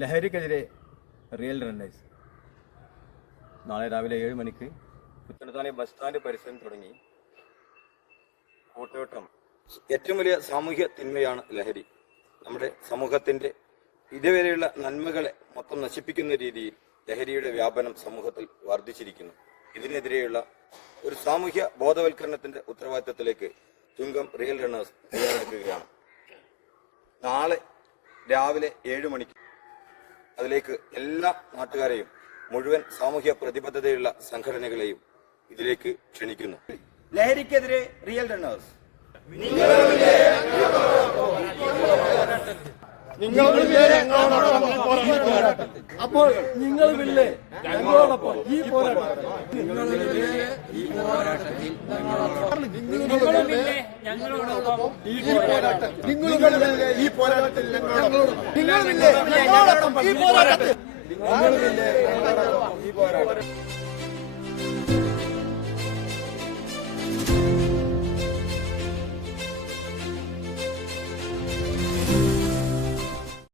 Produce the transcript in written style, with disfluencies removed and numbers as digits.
ലഹരിക്കെതിരെ real runners നാളെ രാവിലെ 7 മണിക്ക് പുത്തനത്താണി ബസ് സ്റ്റാൻഡ് പരിസരം തുടങ്ങി ഓട്ടോട്ടം. ഏറ്റവും വലിയ സാമൂഹ്യ തിന്മയാണ് ലഹരി. നമ്മുടെ സമൂഹത്തിന്റെ ഇതുവരെയുള്ള നന്മകളെ മൊത്തം നശിപ്പിക്കുന്ന രീതിയിൽ ലഹരിയുടെ വ്യാപനം സമൂഹത്തിൽ വർദ്ധിച്ചിരിക്കുന്നു. ഇതിനെതിരെയുള്ള ഒരു സാമൂഹ്യ ബോധവൽക്കരണത്തിന്റെ ഉത്തരവാദിത്തത്തിലേക്ക് ചുങ്കം റിയൽ റണ്ണേഴ്സ് തയ്യാറെടുക്കുകയാണ്. നാളെ രാവിലെ 7 മണിക്ക് അതിലേക്ക് എല്ലാ നാട്ടുകാരെയും മുഴുവൻ സാമൂഹ്യ പ്രതിബദ്ധതയുള്ള സംഘടനകളെയും ഇതിലേക്ക് ക്ഷണിക്കുന്നു. ലഹരിക്കെതിരെ റിയൽ റണ്ണേഴ്സ്. അപ്പോൾ നിങ്ങളുമില്ലേ ഞങ്ങളോടൊപ്പം ഈ പോരാട്ടത്തിൽ? ഈ പോരാട്ടത്തിൽ